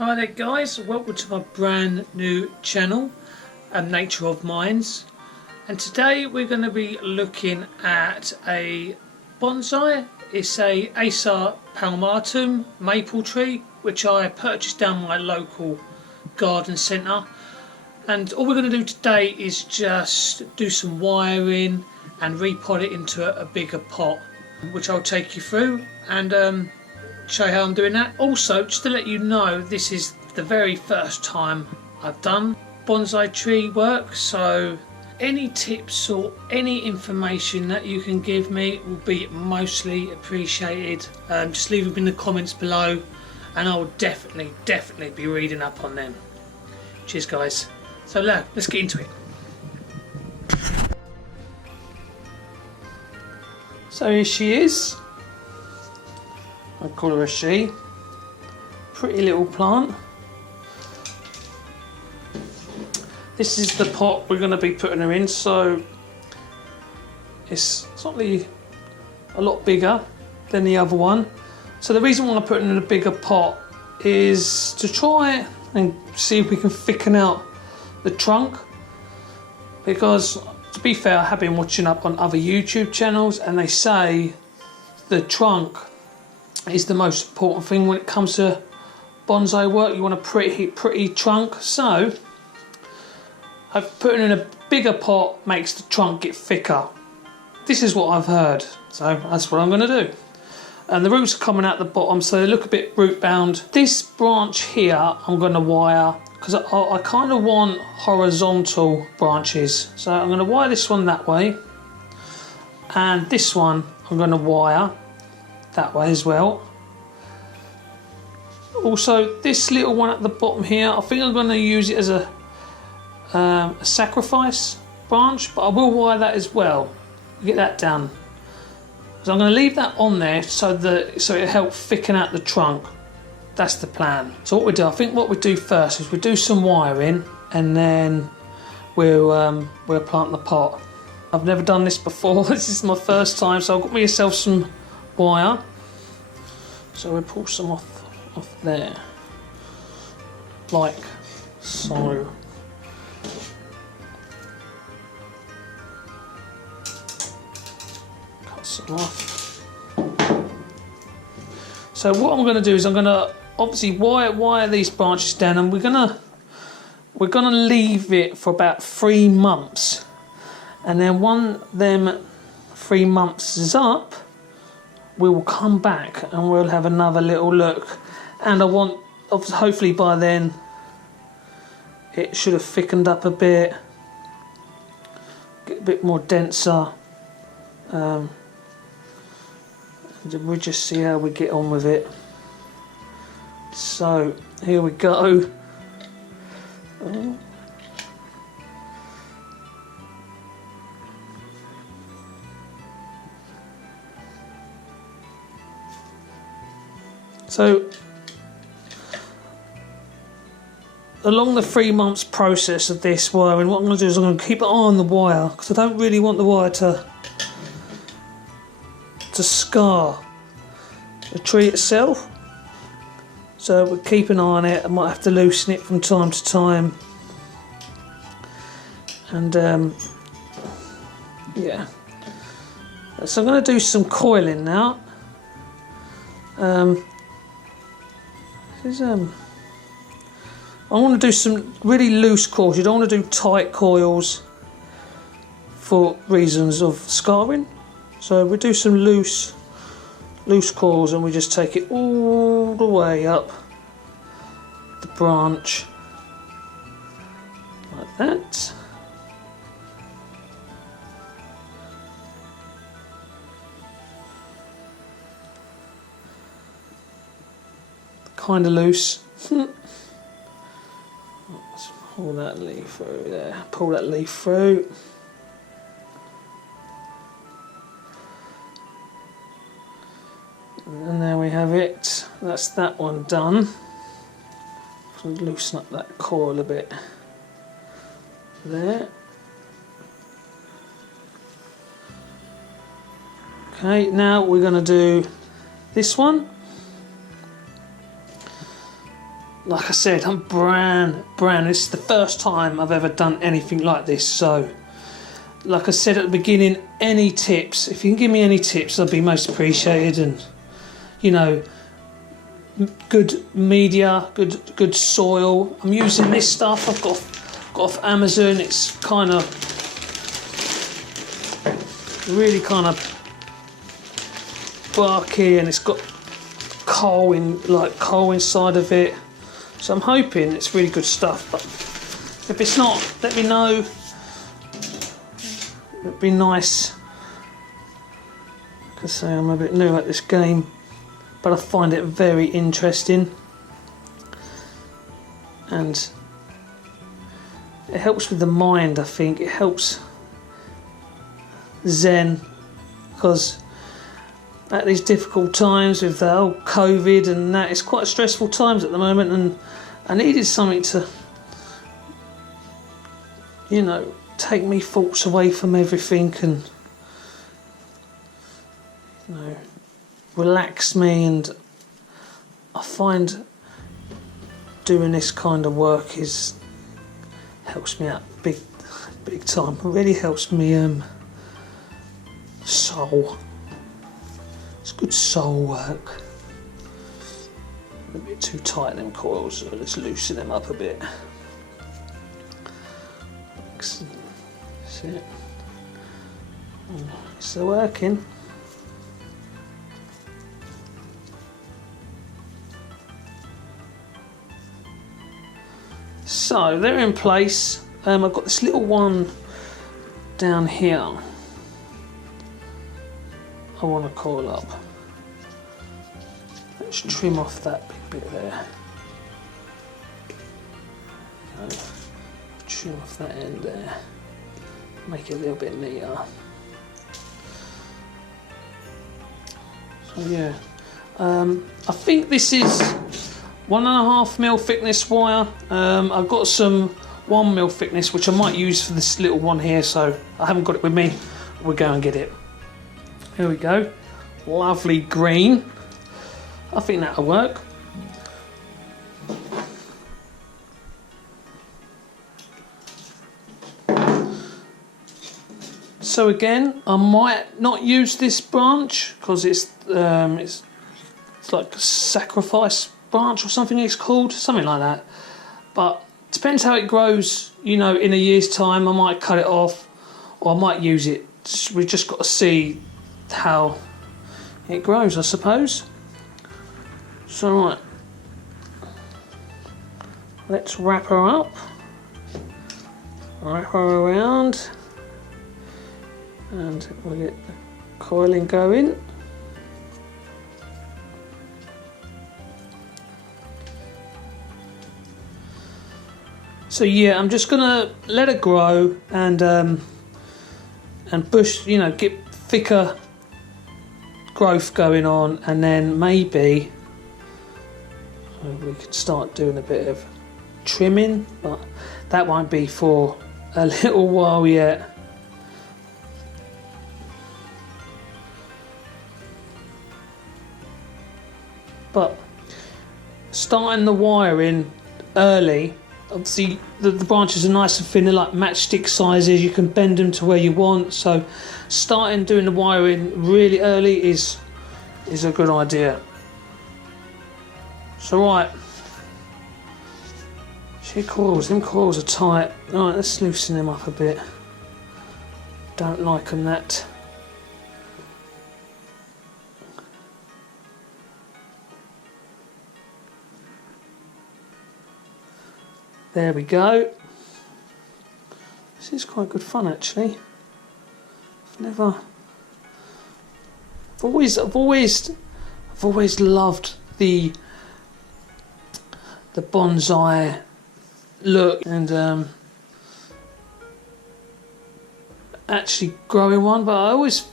Hi there guys, welcome to my brand new channel, Nature of Minds, and today we're going to be looking at a bonsai. It's a Acer Palmatum maple tree which I purchased down my local garden centre, and all we're going to do today is just do some wiring and repot it into a bigger pot, which I'll take you through and show you how I'm doing that. Also, just to let you know, this is the very first time I've done bonsai tree work, so any tips or any information that you can give me will be mostly appreciated. Just leave them in the comments below and I will definitely be reading up on them. Cheers guys. So let's get into it. So here she is. I call her a she. Pretty little plant. This is the pot we're going to be putting her in, so it's certainly a lot bigger than the other one. So the reason why I'm putting in a bigger pot is to try and see if we can thicken out the trunk, because to be fair, I have been watching up on other YouTube channels and they say the trunk is the most important thing when it comes to bonsai work. You want a pretty trunk, so I've put it in a bigger pot, makes the trunk get thicker. This is what I've heard, so that's what I'm going to do. And the roots are coming out the bottom, so they look a bit root bound. This branch here I'm going to wire, because I kind of want horizontal branches, so I'm going to wire this one that way, and this one I'm going to wire that way as well. Also, this little one at the bottom here, I think I'm going to use it as a sacrifice branch, but I will wire that as well. Get that done. So I'm going to leave that on there so it'll help thicken out the trunk. That's the plan. So what we do, I think what we do first is we do some wiring and then we'll plant the pot. I've never done this before. This is my first time, so I've got myself some wire. So we'll pull some off there, like so. Cut some off. So what I'm going to do is I'm going to obviously wire these branches down, and we're going to leave it for about 3 months, and then when them 3 months is up, we will come back and we'll have another little look. And I want, hopefully by then, it should have thickened up a bit, get a bit more denser. And we'll just see how we get on with it. So here we go. So along the 3 months process of this wiring, what I'm going to do is I'm going to keep an eye on the wire, because I don't really want the wire to scar the tree itself. So we'll keep an eye on it. I might have to loosen it from time to time. And yeah. So I'm going to do some coiling now. I want to do some really loose coils. You don't want to do tight coils for reasons of scarring. So we do some loose coils, and we just take it all the way up the branch like that. Kind of loose. Let's pull that leaf through there. Pull that leaf through. And there we have it. That's that one done. Loosen up that coil a bit. There. Okay, now we're going to do this one. like I said, I'm brand. This is the first time I've ever done anything like this. So, like I said at the beginning, any tips, if you can give me any tips, I'd be most appreciated. And, you know, good media, good soil. I'm using this stuff I've got off Amazon. It's kind of really kind of barky, and it's got coal inside of it. So I'm hoping it's really good stuff. But if it's not, let me know. It'd be nice. Like I say, I'm a bit new at this game, but I find it very interesting, and it helps with the mind. I think it helps zen, because at these difficult times with the whole COVID and that, it's quite stressful times at the moment, and I needed something to, you know, take me thoughts away from everything and, you know, relax me. And I find doing this kind of work helps me out big time. It really helps me soul. It's good soul work. A bit too tight, them coils, so let's loosen them up a bit. That's it. It's working. So they're in place. I've got this little one down here I want to coil up. Let's trim off that big bit there. Trim off that end there. Make it a little bit neater. So yeah, I think this is 1.5mm thickness wire. I've got some 1mm thickness which I might use for this little one here, so I haven't got it with me. We'll go and get it. Here we go. Lovely green. I think that'll work. So again, I might not use this branch because it's like a sacrifice branch or something it's called, something like that. But depends how it grows, you know, in a year's time. I might cut it off or I might use it. We've just got to see how it grows, I suppose. So right, let's wrap her up, wrap her around, and we'll get the coiling going. So yeah, I'm just gonna let it grow and push, you know, get thicker growth going on, and then maybe we can start doing a bit of trimming, but that won't be for a little while yet. But starting the wiring early, obviously the branches are nice and thin, they're like matchstick sizes, you can bend them to where you want, so starting doing the wiring really early is a good idea. So right, them coils are tight. Alright, let's loosen them up a bit. Don't like them that. There we go. This is quite good fun actually. I've always loved the bonsai look, and actually growing one, but I always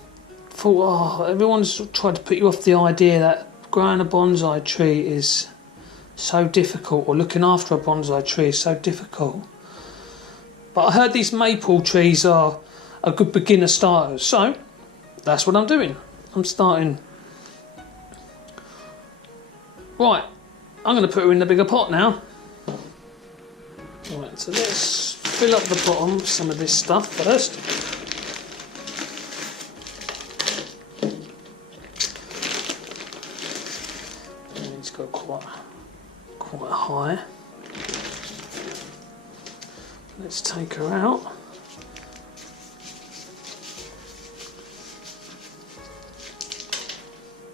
thought, everyone's tried to put you off the idea that growing a bonsai tree is so difficult, or looking after a bonsai tree is so difficult. But I heard these maple trees are a good beginner starters, so that's what I'm doing. I'm starting. Right, I'm going to put her in the bigger pot now. Right, so let's fill up the bottom with some of this stuff first. And it's got quite high. Let's take her out.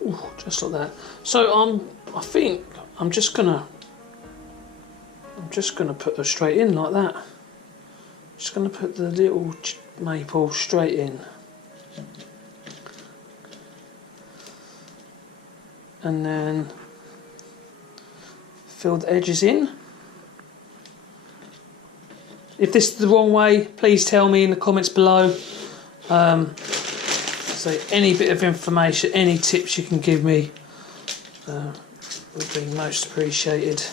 Ooh, just like that. So I think I'm just gonna put her straight in like that. Just gonna put the little maple straight in. And then fill the edges in. If this is the wrong way, please tell me in the comments below. So any bit of information, any tips you can give me would be most appreciated.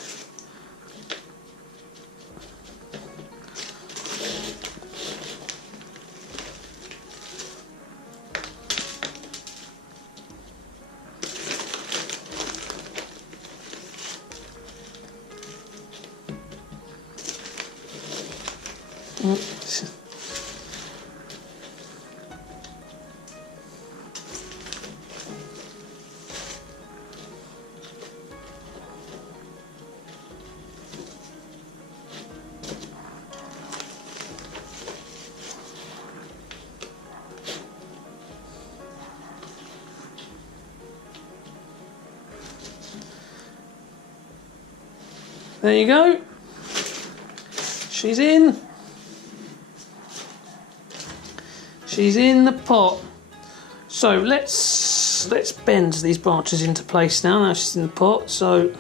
There you go. She's in. She's in the pot. So let's bend these branches into place now. Now she's in the pot. So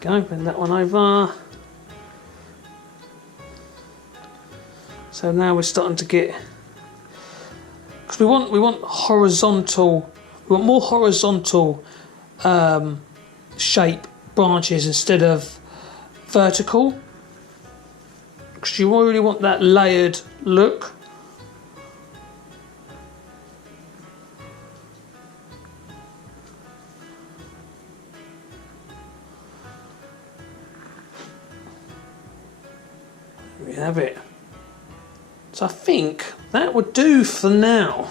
go bend that one over. So now we're starting to get, because we want horizontal. We want more horizontal shape branches instead of vertical, because you really want that layered look. There we have it. So I think that would do for now.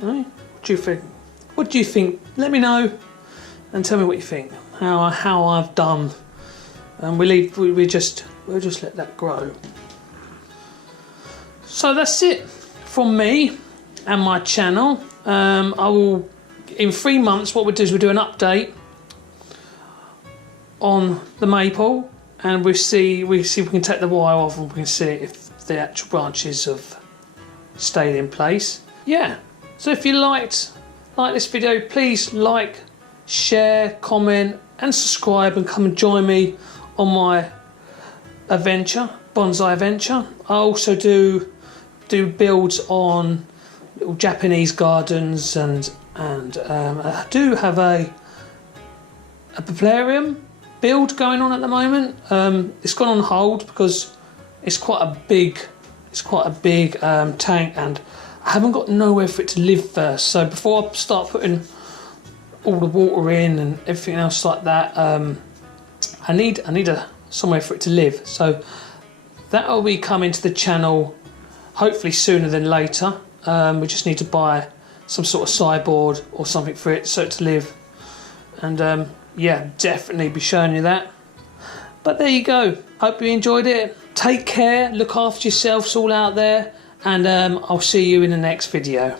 Right? What do you think? What do you think? Let me know and tell me what you think. How I've done, and we'll just let that grow. So that's it from me and my channel. I will, in 3 months, what we'll do is we'll do an update on the maple, and we see if we can take the wire off and we can see if the actual branches have stayed in place. Yeah. So if you liked this video, please like, share, comment and subscribe, and come and join me on my adventure, bonsai adventure. I also do builds on little Japanese gardens, and I do have a papilarium build going on at the moment. It's gone on hold because it's quite a big tank, and I haven't got nowhere for it to live first. So before I start putting all the water in and everything else like that, I need somewhere for it to live. So that will be coming to the channel hopefully sooner than later. We just need to buy some sort of sideboard or something for it so to live, and yeah, definitely be showing you that. But there you go. Hope you enjoyed it. Take care, look after yourselves all out there, and I'll see you in the next video.